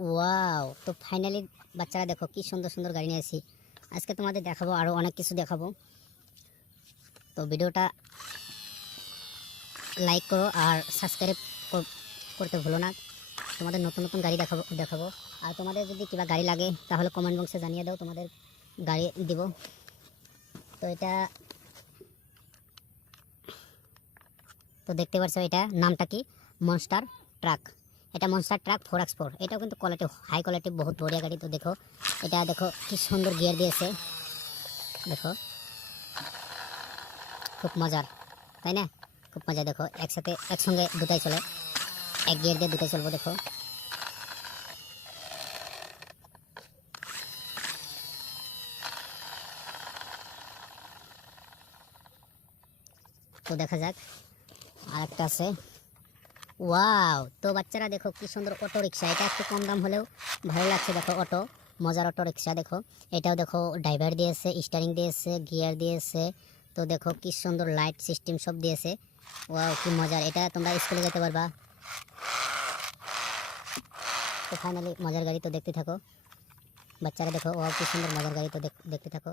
Wow, তো finally বাচ্চারা দেখো কি সুন্দর সুন্দর গাড়ি নিয়ে এসেছি। আজকে তোমাদের দেখাবো, আরও অনেক কিছু দেখাবো। তো ভিডিওটা লাইক করো আর সাবস্ক্রাইব করতে ভুলো না। তোমাদের নতুন নতুন গাড়ি দেখাবো। আর তোমাদের যদি কিবা গাড়ি লাগে তাহলে কমেন্ট বক্সে জানিয়ে দাও, তোমাদের গাড়ি দিব। তো এটা তো দেখতে পাচ্ছ, এটা নামটা কি, মনস্টার ট্রাক। এটা মনস্টার ট্রাক 4x4। এটাও কিন্তু কোয়ালিটি, হাই কোয়ালিটি, বহুত বড়িয়া গাড়ি। তো দেখো, এটা দেখো কি সুন্দর গিয়ার দিয়েছে, দেখো খুব মজার, তাই না? খুব মজা। দেখো একসঙ্গে দুটাই চলে, এক গিয়ার দিয়ে দুটাই চলবো। দেখো তো দেখা যাক, আরেকটা আছে। ওয়াও, তো বাচ্চারা দেখো কি সুন্দর অটো রিক্সা। এটা একটু কম দাম হলেও ভালো লাগছে। দেখো অটো, মজার অটো রিক্সা। দেখো এটাও দেখো ড্রাইভার দিয়েছে, স্টারিং দিয়েছে, গিয়ার দিয়েছে। তো দেখো কি সুন্দর লাইট সিস্টেম সব দিয়েছে। ওয়াও, কি মজার। এটা তোমরা স্কুলে যেতে পারবা। তো ফাইনালি মজার গাড়ি, তো দেখতে থাকো বাচ্চারা। দেখো ওয়াও, কি সুন্দর মজার গাড়ি। তো দেখতে থাকো।